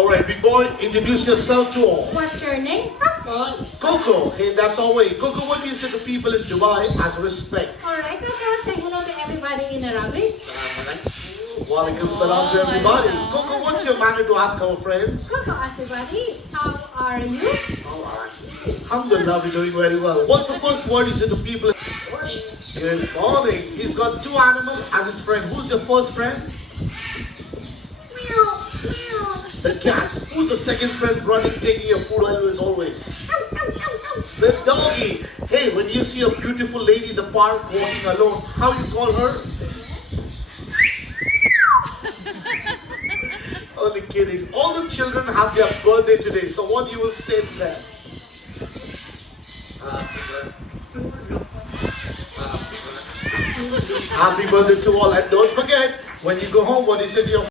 Alright, big boy, introduce yourself to all. What's your name? Coco, hey, that's our way. Coco, what do you say to people in Dubai as respect? Alright, Coco, say hello to everybody in Arabic. Walaikum salam to everybody. Coco, what's your manner to ask our friends? Coco, ask everybody, how are you? Alhamdulillah, we're doing very well. What's the first word you say to people? Good morning. He's got two animals as his friend. Who's your first friend? The cat. Who's the second friend running, taking your food always? The doggy. Hey, when you see a beautiful lady in the park walking alone, how you call her? Only kidding. All the children have their birthday today, so what you will say to them? Happy birthday to all, and don't forget, when you go home, what do you say to your